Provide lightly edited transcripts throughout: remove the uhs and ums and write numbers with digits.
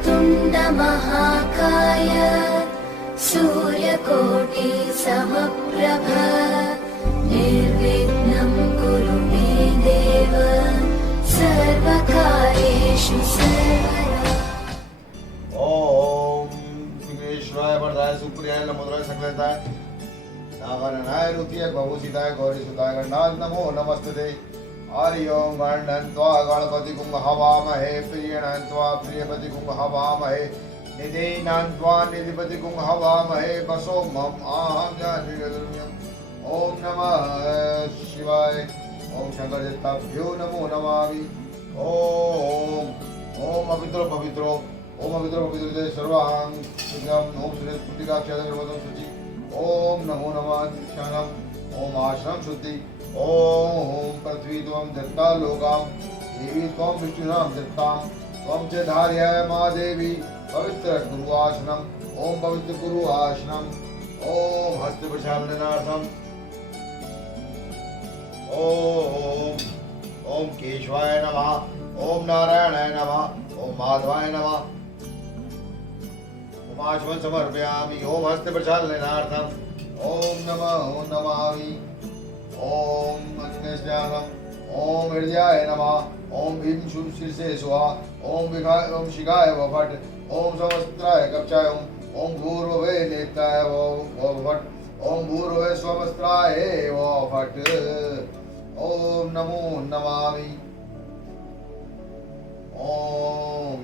वक्रतुण्ड महाकाय सूर्यकोटि समप्रभ निर्विघ्नं कुरु मे देव सर्वकार्येषु सर्वदा। ओम विघ्नेश्वराय वरदाय सुप्रियाय नमोदराय सकलताय नागरनाय रुतिय बहुसिताय गौरी सुताय गणनाथ नमो नमस्ते। हरि ओम गणन्त्वा गणपतिगुं हवामहे प्रियणन्त्वा प्रियपतिगुं हवामहे निधिनान्त्वा निधिपतिगुं हवामहे वसो मम आहं जानिर्गुण्यम्। ओम नमः शिवाय। ओम शंकर जत्ताभ्यो नमो नमामि। ओम ओम पवित्रो पवित्रो ओम पवित्रो पवित्रो सर्वांग सिद्धम ओम सुरेश पुटिका क्षेत्रम शुचि। ओम नमो नमः दीक्षाणम। ओम आश्रम शुद्धि। ओम पृथ्वी त्वं दत्ता लोकाम देवी त्वं विष्णुनां दत्तां त्वं च धार्याय महादेवी पवित्र गुरु आसनम। ओम पवित्र गुरु आसनम। ओम हस्त प्रक्षालनार्थम। ओम ओम केशवाय नमः। ओम नारायणाय नमः। ओम माधवाय नमः। ओम आचमन समर्पयामि। ओम हस्त प्रक्षालनार्थम। ओम नमः नमामि। ओम अग्निस्नानम। ओम हृदयाय नमः। ओम भीम शुभ शीर्षे स्वाहा। ओम शिखाय वफट। ओम समस्त्राय कवचाय। ओम भूर्भुवे नेत्राय वफट। ओम भूर्भुवे स्वस्त्राय वफट। ओम नमो नमामि। ओम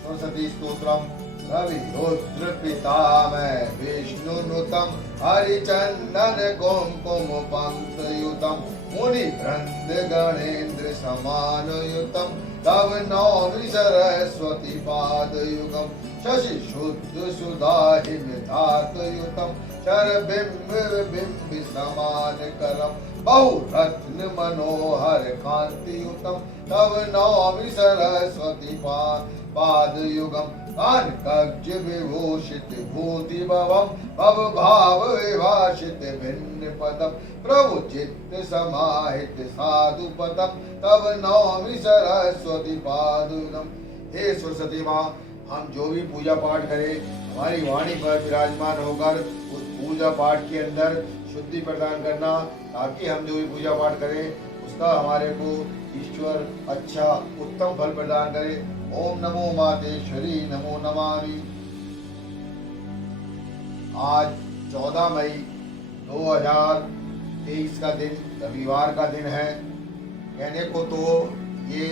सरस्वती स्तोत्रम। रवि रुद्र पितामह विष्णुनुतम हरिचंदन कुंकुम पंक्तयुतम मुनि वृंद गणेन्द्र समानयुतम तव नौमि सरस्वती पादयुगम शशि शुद्ध सुधाहिमधातयुतम शरबिंब बिंब समान करम बहुरत्न मनोहर कांतियुतम तव नौमि सरस्वती पादयुगम कानकज विभूषित भूति भवम भव भाव विभाषित भिन्न पदम प्रभु चित्त समाहित साधु पदम तब नौमि सरस्वती पादुकम। हे सरस्वती माँ, हम जो भी पूजा पाठ करें हमारी वाणी पर विराजमान होकर उस पूजा पाठ के अंदर शुद्धि प्रदान करना, ताकि हम जो भी पूजा पाठ करें उसका हमारे को ईश्वर अच्छा उत्तम फल प्रदान करे। ओम नमो मातेश्वरी नमो नमामि। आज 14 मई 2023 का दिन रविवार का दिन है। कहने को तो ये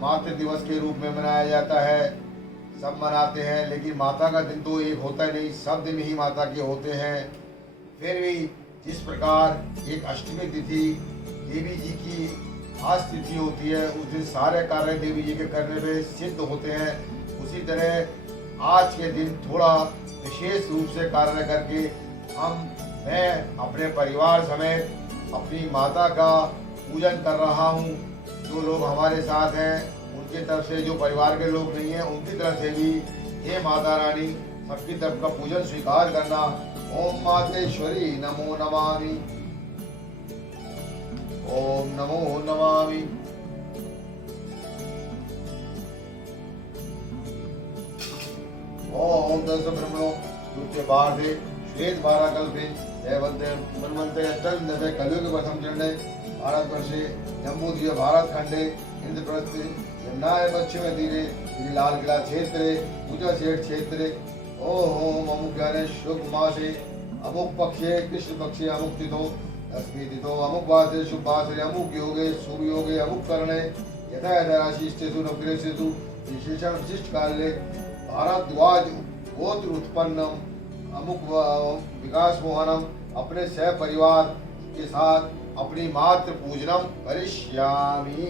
मातृ दिवस के रूप में मनाया जाता है, सब मनाते हैं, लेकिन माता का दिन तो एक होता नहीं, सब दिन ही माता के होते हैं। फिर भी जिस प्रकार एक अष्टमी तिथि देवी जी की खास तिथि होती है, उस दिन सारे कार्य देवी जी के करने में सिद्ध होते हैं, उसी तरह आज के दिन थोड़ा विशेष रूप से कार्य करके मैं अपने परिवार समेत अपनी माता का पूजन कर रहा हूँ। जो लोग हमारे साथ हैं उनकी तरफ से, जो परिवार के लोग नहीं हैं उनकी तरफ से भी हे माता रानी सबकी तरफ का पूजन स्वीकार करना। ओम मातेश्वरी नमो नमामि। ओम नमो नमामि। ओम दस ब्रह्मणो दूसरे बार से श्वेत बारह कल्पे दैवन्ते मनवन्ते अष्टमे कलयुग प्रथम चरणे भारत वर्षे जम्बूद्वीप भारत खंडे इंद्रप्रस्थे यमुनाय पश्चिमे तीरे श्री लाल किला क्षेत्रे पूजा सेठ क्षेत्रे ओम अमुक ज्ञाने शुभ मासे अमुक पक्षे कृष्ण पक्षे अमुक तिथो अस्मितितो अमुक वासे शुभ वासे अमुक योगे शुभ योगे अमुक करणे यथा यथा राशिष्टेषु नवग्रहेषु विशेषण विशिष्ट काले भारद्वाज गोत्र उत्पन्नम अमुक विकास मोहनम अपने सह परिवार के साथ अपनी मातृ पूजनम करिष्यामि।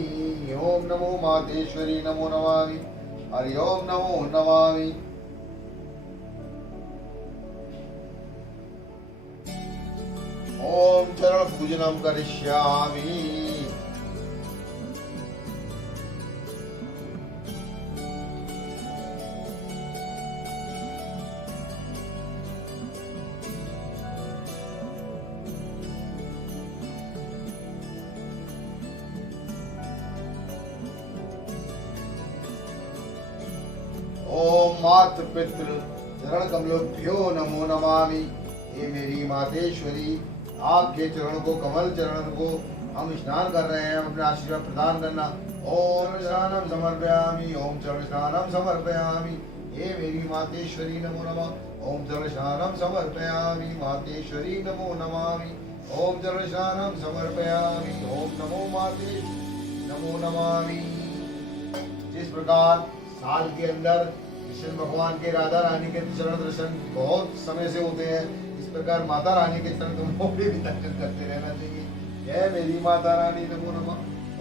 ओम नमो मातेश्वरी नमो नमामि। हरि ओम नमो नमामि। ओम चरण पूजनम करिष्यामि। मातृ पितृ चरण कमलोभ्यो नमो नमामि। हे मेरी मातेश्वरी, आपके चरण को, कमल चरण को हम स्नान कर रहे हैं, अपने आशीर्वाद प्रदान करना। ओम स्नानम समर्पयामि, ओम चरण स्नानम समर्पयामि। हे मेरी मातेश्वरी नमो नमः। ओम चरण स्नानम समर्पयामि, मातेश्वरी नमो नमामि। ओम चरण स्नानम समर्पयामि, ओम नमो माते नमो नमामि। जिस प्रकार साल के अंदर कृष्ण भगवान के, राधा रानी के चरण दर्शन बहुत समय से होते हैं, इस प्रकार माता रानी के चरण कमलों पे भी दर्शन करते रहना चाहिए। जय मेरी माता रानी नमो नमः।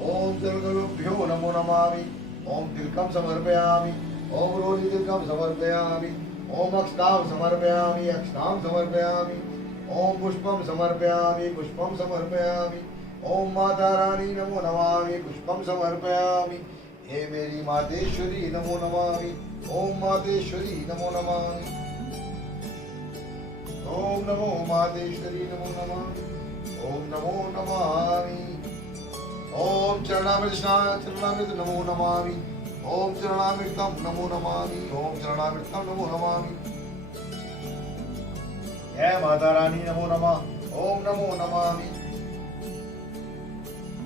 ओम चरणकमलोभ्यो नमो नमामि। ओम तिलकम समर्पयामि, ओम रोहि तिलकम समर्पयामि। ओम अक्षताम समर्पयामि, अक्षताम समर्पयामि। ओम पुष्पम समर्पयामि, पुष्पम समर्पयामि। ओम माता रानी नमो नमामि, पुष्पम समर्पयामि। हे मेरी मातेश्वरी नमो नमामि। ओम मातेश्वरी नमो नमामि। ओम नमो मातेश्वरी नमो नमामि। ओम नमो नमामि। ओम चरणामृत नमो नमामि। ओम चरणामृतम नमो नमामि। ओम चरणामृतम नमो नमामि। जय माता रानी नमो नमः। ओम नमो नमामि।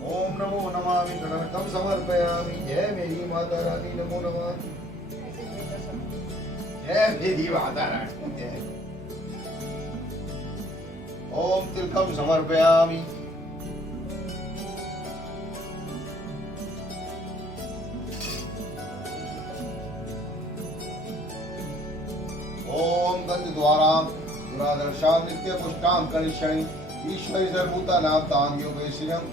ओम नमो नमामि, प्रणतम समर्पयामि। जय मेरी माता रानी नमो नमामि। जय मेरी माता रानी। जय। ओम तिलकम समर्पयामि। ओम गंध द्वारा दुरादर्शाम नित्य पुष्टाम करिष्यणि ईश्वरी सर्वभूता नाम ताम योगेश्वरम।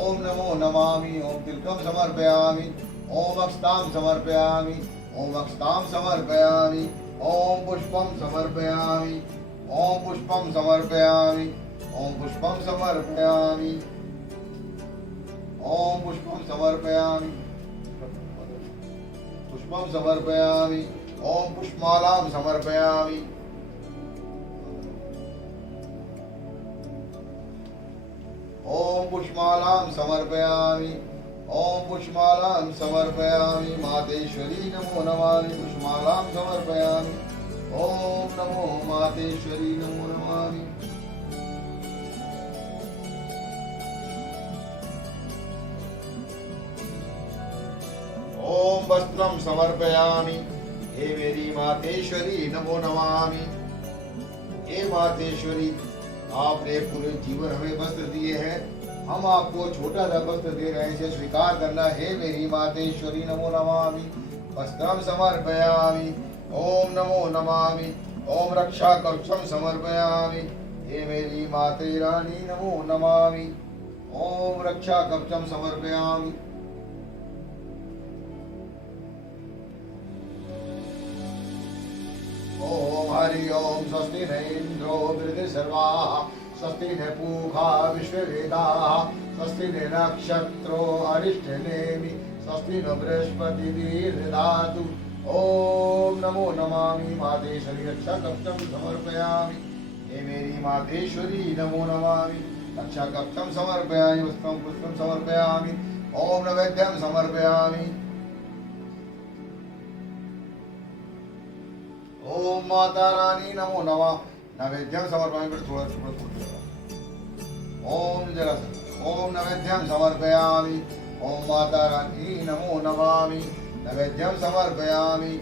ओम नमो नमामि। ओम तिलकम समर्पयामि। ओम अक्षताम समर्पयामि। ओम अक्षताम समर्पयामि। ओम पुष्पम समर्पयामि। ओम पुष्पम समर्पयामि। ओम पुष्पम समर्पयामि। ओम पुष्पम समर्पयामि। पुष्पम समर्पयामि। ओम पुष्पमालां समर्पयामि। ओम पुष्पमालां समर्पयामि। ओम पुष्पमालां समर्पयामि। मातेश्वरी नमो नमामि, पुष्पमालां समर्पयामि। ओम नमो मातेश्वरी नमो नमामि। ओम वस्त्रम समर्पयामि। हे मेरी मातेश्वरी नमो नमामि। हे मातेश्वरी, आपने पूरे जीवन हमें वस्त्र दिए हैं, हम आपको छोटा सा वस्त्र दे रहे हैं, इसे स्वीकार करना। हे मेरी मातेश्वरी नमो नमामि। वस्त्रम समर्पयामि। ओम नमो नमामि। ओम रक्षा कवचम समर्पयामि। हे मेरी माते रानी नमो नमामि। ओम रक्षा कवचम समर्पयामि। ओम हरि ओम। स्वस्ति न इंद्रो वृद्धि स्वस्ति न पूषा विश्ववेदाः, स्वस्ति न नक्षत्रो अरिष्टनेमि, स्वस्ति न बृहस्पति दीर्घधातु। ओम नमो नमामि। मातेश्वरी रक्षा कवचम समर्पयामि। हे मेरी मातेश्वरी नमो नमामि। रक्षा कवचम समर्पयामि। वस्त्रम पुष्पम समर्पयामि। ओम नैवेद्यम समर्पयामि। ओम माता रानी नमो नमः। नैवेद्यम समर्पयामि। थोड़ा थोड़ा ओम जरा ओम नैवेद्यम समर्पयामि। ओम माता रानी नमो नमामि। नैवेद्यम समर्पयामि।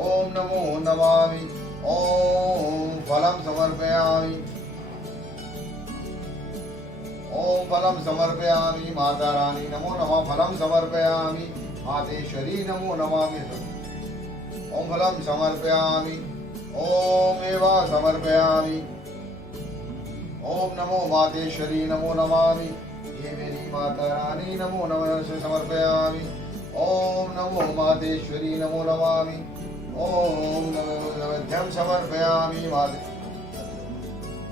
ओम नमो नमामि। ओम फलम समर्पयामि। ओम फलम समर्पयामि। माता रानी नमो नमः। फलम समर्पयामि। मातेश्वरी नमो नमामि। ओम फलम समर्पयामि। ओम एवा समर्पयामि। ओम नमो मातेश्वरी नमो नमामि। हे मेरी माता रानी नमो नमः समर्पयामि। ओम नमो मातेश्वरी नमो नमामि। ओम नमो नैवेद्यम समर्पयामि।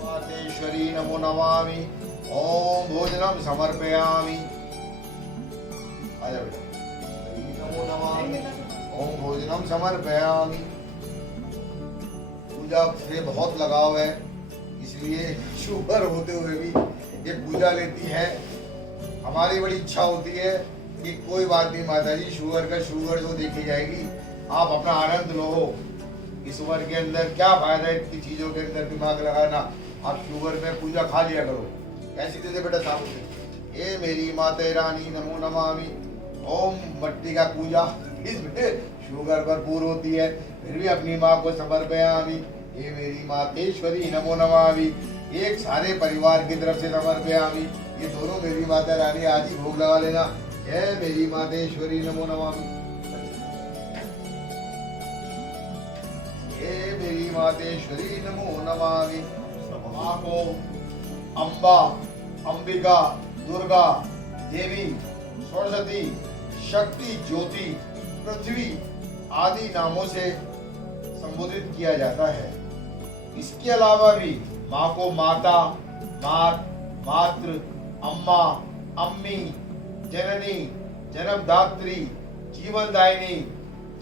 मातेश्वरी नमो नमामि। ओम भोजनम समर्पयामि। आजा बेटा। नमो नमामि। ओम भोजनम समर्पयामि। पूजा से बहुत लगाव है, इसलिए शुगर होते हुए भी ये पूजा लेती है। हमारी बड़ी इच्छा होती है कि कोई बात नहीं माता जी, शुगर जो देखी जाएगी, आप अपना आनंद लो। इस उम्र के अंदर क्या फायदा है इतनी चीजों के अंदर दिमाग लगाना। आप शुगर में पूजा खा लिया करो। कैसी चीजें बेटा साबुत से, ये मेरी माते रानी नमो नमामि। ओम मट्टी का पूजा इसमें शुगर भरपूर होती है, फिर भी अपनी माँ को समर्पयामि। ये मेरी मातेश्वरी नमो नमामि, एक सारे परिवार की तरफ से समर्पयामि। ये दोनों मेरी माता रानी आज ही भोग लगा लेना। जय मेरी मातेश्वरी नमो नमामि। हे मेरी मातेश्वरी नमो नमामि। माँ को अम्बा, अंबिका, दुर्गा, देवी, सरस्वती, शक्ति, ज्योति, पृथ्वी आदि नामों से संबोधित किया जाता है। इसके अलावा भी माँ को माता, मात, मातृ, अम्मा, अम्मी, जननी, जन्मदात्री, जीवनदायिनी,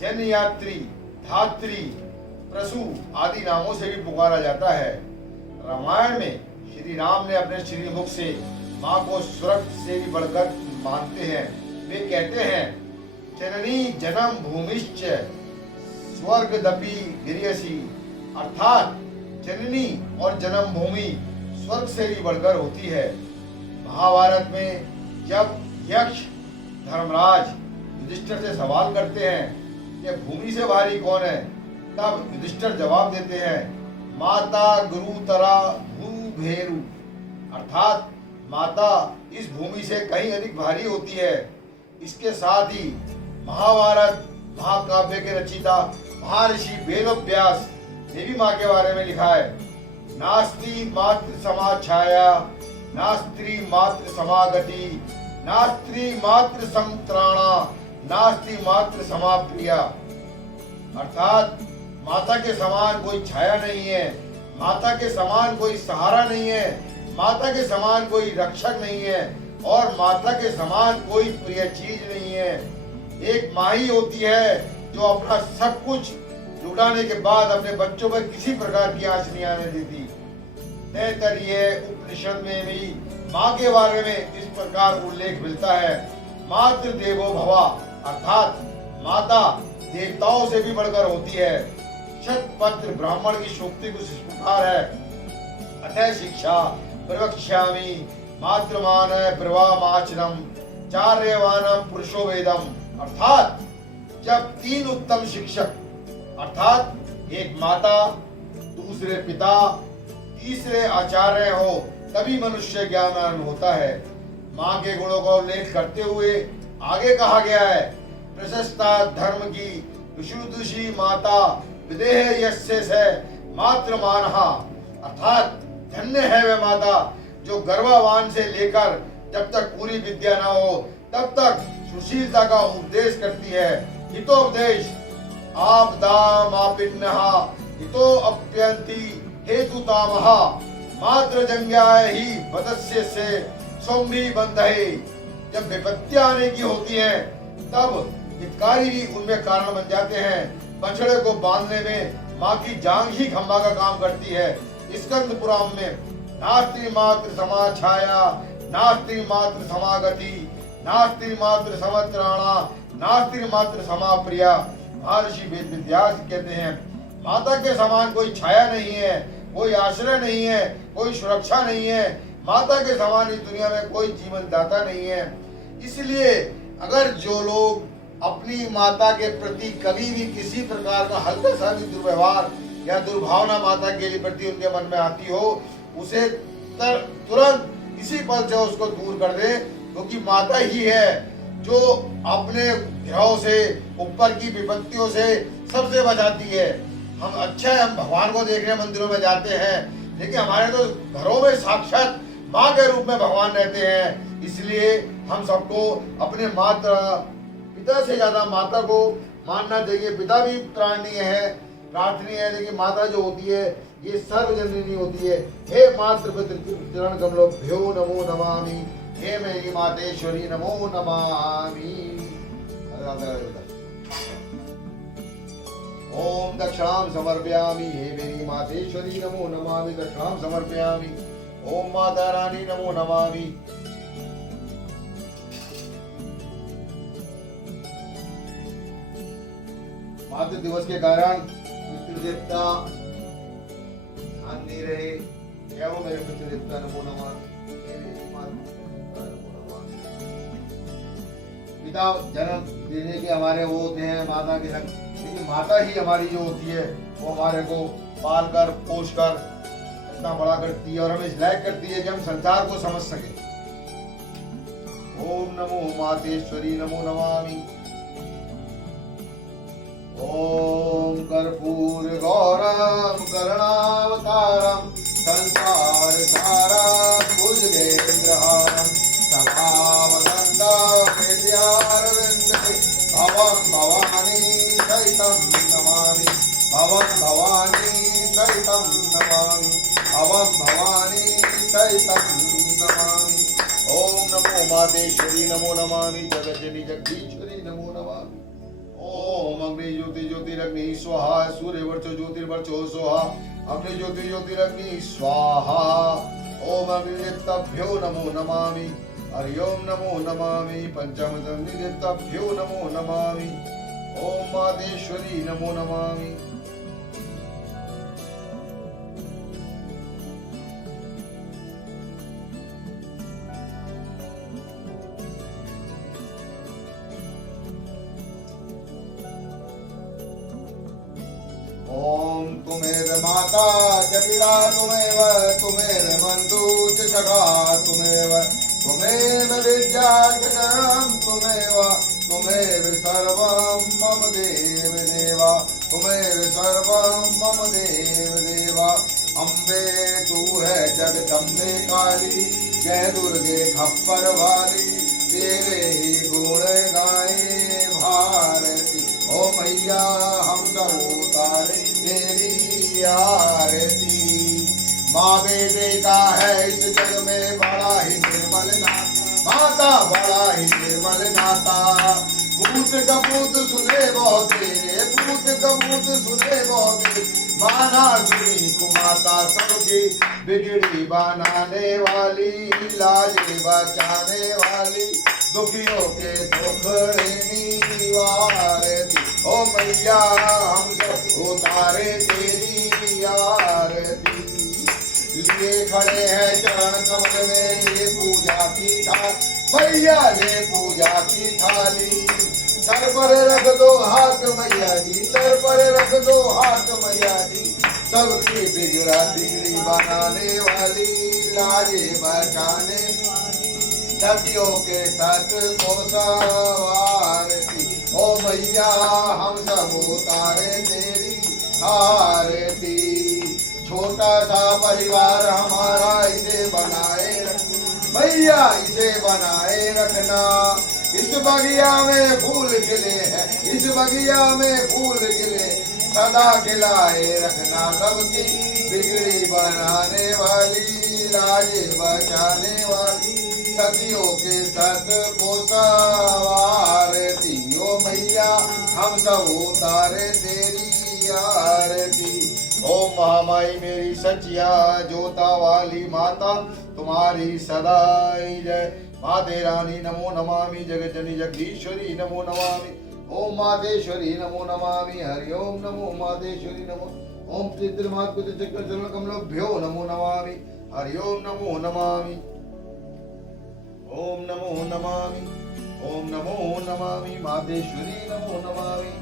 जनयात्री, धात्री, प्रसू आदि नामों से भी पुकारा जाता है। रामायण में श्री राम ने अपने श्रीमुख से माँ को स्वर्ग से भी बढ़कर मानते हैं। वे कहते हैं, जननी जन्म भूमिश्च स्वर्गदपि गिरियसी, अर्थात जननी और जन्म भूमि स्वर्ग से भी बढ़कर होती है। महाभारत में जब यक्ष धर्मराज युधिष्ठिर से सवाल करते हैं कि भूमि से भारी कौन है, तब युधिष्ठिर जवाब देते हैं, माता गुरुतरा भूभेरु, अर्थात माता इस भूमि से कहीं अधिक भारी होती है। इसके साथ ही महाभारत महाकाव्य के रचयिता महर्षि वेदव्यास ने भी माँ के बारे में लिखा है, नास्ति मातृ समाछाया, नास्त्री मातृ समागति, नास्त्री मातृ संत्राणा, नास्ति मातृ समाप्रिया, अर्थात माता के समान कोई छाया नहीं है, माता के समान कोई सहारा नहीं है, माता के समान कोई रक्षक नहीं है और माता के समान कोई प्रिय चीज नहीं है। एक माँ ही होती है जो अपना सब कुछ लुटाने के बाद अपने बच्चों पर किसी प्रकार की आंच नहीं आने देती। तैत्तरीय उपनिषद में भी माँ के बारे में इस प्रकार उल्लेख मिलता है, मातृ देवो भवा, अर्थात माता देवताओं से भी बढ़कर होती है। शतपत्र ब्राह्मण की सूक्ति कुछ इस प्रकार है, अतः शिक्षा प्रवक्ष्यामि मातृमान प्रवामाचरम चार्यवानम पुरुषो वेदम, अर्थात जब तीन उत्तम शिक्षक अर्थात एक माता, दूसरे पिता, तीसरे आचार्य हो तभी मनुष्य ज्ञानवान होता है। माँ के गुणों का उल्लेख करते हुए आगे कहा गया है, प्रशस्ता धर्म की विशुद्धि माता विदेह यस्य से मातृमानहा, अर्थात धन्य है वह माता जो गर्भवान से लेकर जब तक पूरी विद्या न हो तब तक सुशीलता का उपदेश करती है। हितोपदेश आपदामापिन्नहा हितो अप्यंति हेतुतामहा मातृजंज्ञाय ही वदस्य से सौम्भी बंधे, जब विपत्तियां आने की होती हैं तब हितकारी भी उनमें कारण बन जाते हैं। बछड़े को बांधने में माँ की जांघ ही खंभा का काम करती है। स्कंद पुराण में नास्ति मातृ समाछाया, नास्ति मातृ समागति, नास्ति मातृ समत्राणा, नास्ति मातृ समाप्रिया, महर्षि वेदव्यास कहते हैं, माता के समान कोई छाया नहीं है, कोई आश्रय नहीं है, कोई सुरक्षा नहीं है, माता के समान इस दुनिया में कोई जीवन दाता नहीं है। इसलिए अगर जो लोग अपनी माता के प्रति कभी भी किसी प्रकार का हल्का सा भी दुर्व्यवहार या दुर्भावना माता के प्रति उनके मन में आती हो, उसे तुरंत इसी पल से उसको दूर कर दे, क्योंकि माता ही है जो अपने ग्रहों से, ऊपर की विपत्तियों से सबसे बचाती है। हम अच्छा है, हम भगवान को देखने मंदिरों में जाते हैं, लेकिन हमारे तो घरों में साक्षात माँ के रूप में भगवान रहते हैं। इसलिए हम सबको अपने माता पिता से ज्यादा माता को मानना चाहिए। पिता भी प्राणनीय है, प्रार्थनीय है, लेकिन माता जो होती है ये सर्वजननी होती है। हे मातृ चरण कमलोभ्यो नमो नमामि, हे मेरी मातेश्वरी नमो नमामि। ओम दक्षिणां समर्पयामि, हे मेरी मातेश्वरी नमो नमामि, दक्षिणां समर्पयामि। ओम माता रानी नमो नमामि। मातृ दिवस के कारण पितृदेवता ध्यान नहीं रहे। क्या वो मेरे पितृदेवता नमो नमः। पिता जन्म देने के हमारे वो होते हैं माता के संग, लेकिन माता ही हमारी जो होती है वो हमारे को पाल कर पोष कर इतना बड़ा करती है और हमें इस लायक करती है कि हम संसार को समझ सके। ओम नमो मातेश्वरी नमो नमामि। ओम कर्पूर गौरम करुणावतारम संसार सारम भुजगेन्द्रहारम सभावदत्तं विद्यारविन्दे भवं भवानी सहितं नमामि। भवं भवानी सहितं नमामि। भवं भवानी सहितं नमामि। ओम नमो मातेश्वरी नमो नमामि। जगज्जननी जगदीश्वरी नमो नमामि। ओम अग्नि ज्योति ज्योतिरग्नि स्वाहा। सूर्यवर्चो ज्योतिर्वर्चो स्वाहा। अग्नि ज्योति ज्योतिरग्नि स्वाहा। ओम अग्निदेवताभ्यो नमो नमामि। हरि ओम नमो नमामि। पंचमदेवताभ्यो नमो नमामि। ओम मातेश्वरी नमो नमामि। ओम तुमेव माता च पिता तुमेव तुमेव बन्धु च सखा तुमेव तुमेव विद्या च करं तुमेव तुमेव सर्वं मम देव देवा तुमेव सर्वं मम देव देवा। अम्बे तू है जगदम्बे काली जय दुर्गे खप्पर वाली तेरे ही गुण गाए भारती। ओ मैया हम सब उतारे तेरी आरती। माँ बेटे का है इस जग में बड़ा ही निर्मल नाता। माता बड़ा ही निर्मल नाता। पूत कपूत सुने बहुत तेरे पूत कपूत सुने बहुत माना सुनी कुमाता सबकी बिगड़ी बनाने वाली लाजे बचाने वाली दुखियों के दुखड़े निवारती। ओ मैया हम सब उतारे तेरी आरती। लिए खड़े हैं चरण कमल में ये पूजा की थाली। मैया ले पूजा की थाली। सर पर रख दो हाथ मैया जी सर पर रख दो हाथ मैया जी। सबकी बिगड़ा बिगड़ी बनाने वाली लाजे बचाने सतियों के साथ को सवारती। ओ मैया हम सब उतारे तेरी आरती। छोटा सा परिवार हमारा इसे बनाए रखना मैया इसे बनाए रखना। इस बगिया में फूल खिले हैं इस बगिया में फूल खिले सदा खिलाए रखना। सबकी बिगड़ी बनाने वाली लाजे बचाने वाली सतियों के सत को सवारती। ओ मैया हम सब उतारे तेरी आरती। ओम महामाई मेरी सचिया जोता वाली माता तुम्हारी सदाई जय। माते रानी नमो नमामि। जगज्जननी जगदीश्वरी नमो नमामि। ओम मातेश्वरी नमो नमामि। हरि ओम नमो मातेश्वरी नमो। ओम पितृमात कुछ चक्र चरण कमलोभ्यो नमो नमामि। हरि ओम नमो नमामि। ओम नमो नमामि। ओम नमो नमामि। मातेश्वरी नमो नमामि।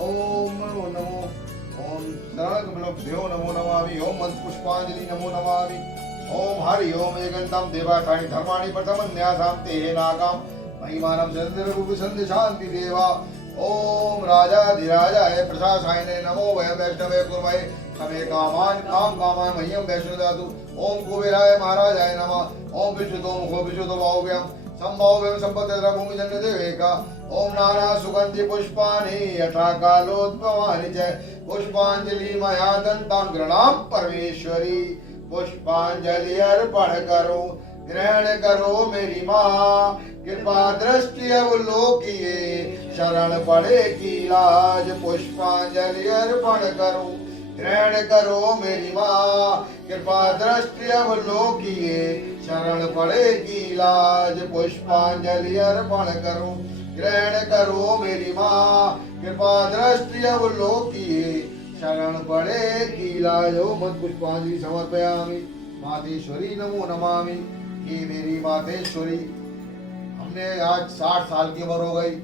ओम नमो नमो। ओम शरण कमलोभ्यो नमो नमामि। ओम मंत्र पुष्पांजलि नमो नमामि। ओम हरि ओम एकंतम देवाकानि धर्माणि प्रथमन्यासां ते नागाम महिमानं चंद्ररूप संध्य शांति देवा। ओम राजाधिराजाय प्रशासायने नमो वै वैष्णवे कुर्महे हमें कामान काम कामाय मह्यम वैष्णो दातु। ओम कुबेराय महाराजाय नमः। ओम विश्वतो मुखो विश्वतो बाहुव्यम संभव्यम संपत्तिद्रा भूमि जन्य देवेका। ओम नाना सुगंधि पुष्पाणि यथा कालोद्भवानि च पुष्पांजलि मया दंतं गृणाम परमेश्वरी। पुष्पांजलि अर्पण करो ग्रहण करो मेरी माँ। कृपा दृष्टि अवलोकिए शरण पड़े की लाज। पुष्पांजलि अर्पण करो ग्रहण करो मेरी माँ। कृपा दृष्टि अवलोकिए शरण पड़े की लाज। पुष्पांजलि अर्पण करो ग्रहण करो मेरी माँ। कृपा दृष्टि अवलोकिए शरण पड़े कीलायो मत पुष्पांजलि समर्पयामि। मातेश्वरी नमो नमामि। ये मेरी मातेश्वरी, हमने आज 60 साल की उम्र हो गई।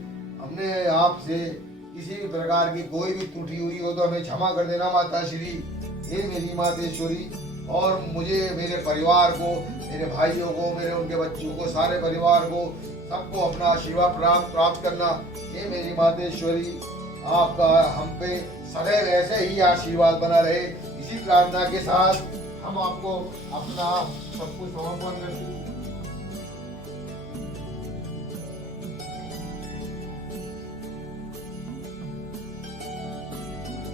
हमने आपसे किसी भी प्रकार की कोई भी त्रुटि हुई हो तो हमें क्षमा कर देना माता श्री। हे मेरी मातेश्वरी, और मुझे, मेरे परिवार को, मेरे भाइयों को, मेरे उनके बच्चों को, सारे परिवार को, सबको अपना आशीर्वाद प्राप्त करना। हे मेरी मातेश्वरी, आपका हम पे सदैव ऐसे ही आशीर्वाद बना रहे। इसी प्रार्थना के साथ हम आपको अपना सब कुछ समर्पण करते हैं।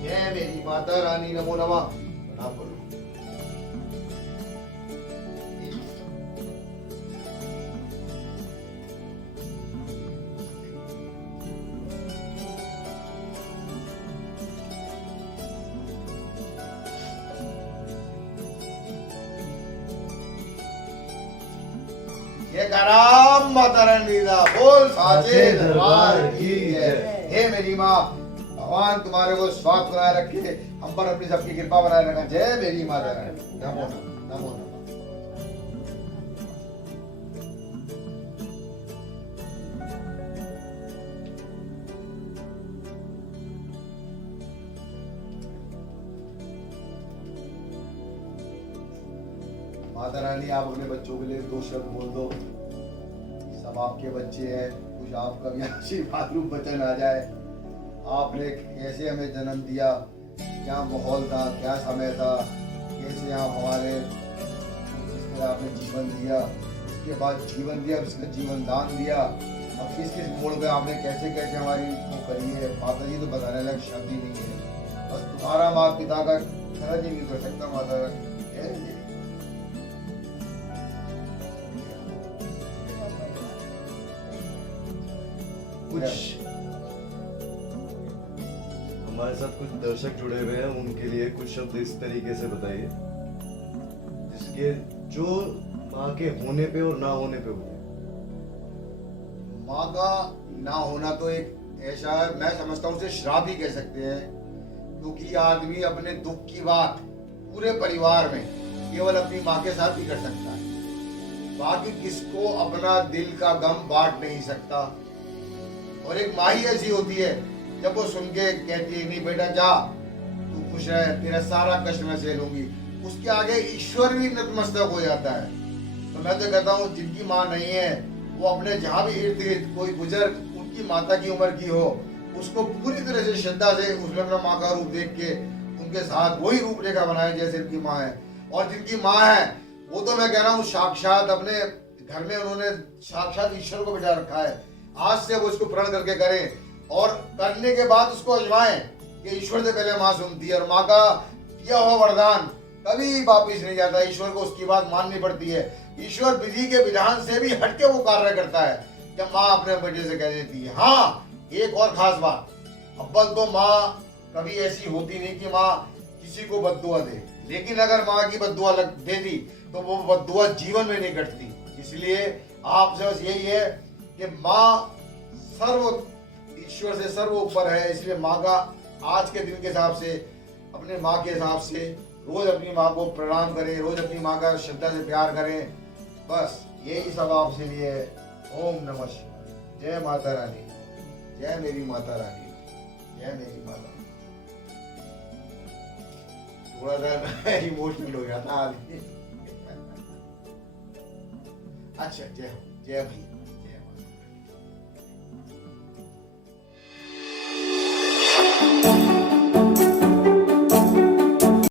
जय मेरी माता रानी, नमो नमः। प्रणाम करो। ये कराम माता रानी दा बोल साचे दरबार की जय। हे मेरी माँ, भगवान तुम्हारे को स्वास्थ्य बनाए रखे, हम पर अपनी सबकी कृपा बनाए रखा। जय मेरी माता रानी, नमो नमः, नमो नमः। माता रानी, आप अपने बच्चों के लिए 2 शब्द बोल दो। सब आपके बच्चे हैं, कुछ आपका भी आशीर्वाद रूप वचन आ जाए। आपने कैसे हमें जन्म दिया, क्या माहौल था, क्या समय था, कैसे आप हमारे, जिस तरह आपने जीवन दिया, उसके बाद जीवन दिया, उसका जीवन दान दिया, और किस किस मोड़ पे आपने कैसे कैसे हमारी वो करी है। माता जी तो बताने लग शब्द ही नहीं है। बस तुम्हारा माता पिता का खर्च ही नहीं कर सकता। माता रानी कुछ हमारे साथ कुछ दर्शक जुड़े हुए हैं, उनके लिए कुछ शब्द इस तरीके से बताइए जिसके जो माँ के होने पे और ना होने पे हुए। माँ का ना होना तो एक ऐसा है, मैं समझता हूँ उसे श्राप ही कह सकते हैं, क्योंकि आदमी अपने दुख की बात पूरे परिवार में केवल अपनी माँ के साथ ही कर सकता है। बाकी किसको अपना दिल का गम बांट नहीं सकता। और एक माँ ही ऐसी होती है, जब वो सुन के कहती है नहीं बेटा जा, तू खुश रह, तेरा सारा कष्ट मैं सह लूंगी, उसके आगे ईश्वर भी नतमस्तक हो जाता है। तो मैं तो कहता हूँ जिनकी माँ नहीं है, वो अपने जहाँ भी इर्द गिर्द कोई बुजुर्ग उनकी माता की उम्र की हो, उसको पूरी तरह से श्रद्धा से उसमें अपना माँ का रूप देख के उनके साथ वही रूपरेखा बनाए जैसे उनकी माँ है। और जिनकी माँ है वो तो मैं कह रहा हूँ साक्षात अपने घर में उन्होंने साक्षात ईश्वर को बिठा रखा है। आज से वो इसको प्रण करके करें और करने के बाद उसको अजमाएं कि ईश्वर से पहले माँ सुनती है, और माँ का किया हुआ वरदान कभी वापिस नहीं जाता। ईश्वर को उसकी बात माननी पड़ती है। ईश्वर विधि के विधान से भी हटके वो कार्य करता है जब माँ अपने बेटे से कह देती है। हाँ, एक और खास बात, अव्वल तो माँ कभी ऐसी होती नहीं कि माँ किसी को बद्दुआ दे, लेकिन अगर माँ की बद्दुआ दे दी तो वो बद्दुआ जीवन में नहीं कटती। इसलिए आपसे बस यही है कि माँ सर्व ईश्वर से सर्व ऊपर है। इसलिए माँ का आज के दिन के हिसाब से, अपने माँ के हिसाब से रोज अपनी माँ को प्रणाम करें, रोज अपनी माँ का श्रद्धा से प्यार करें। बस यही सब आपसे लिए है। ओम नमः शिवाय। जय माता रानी, जय मेरी माता रानी, जय मेरी माता। थोड़ा सा इमोशनल हो गया था आदमी। अच्छा, जय हो, जय भैया।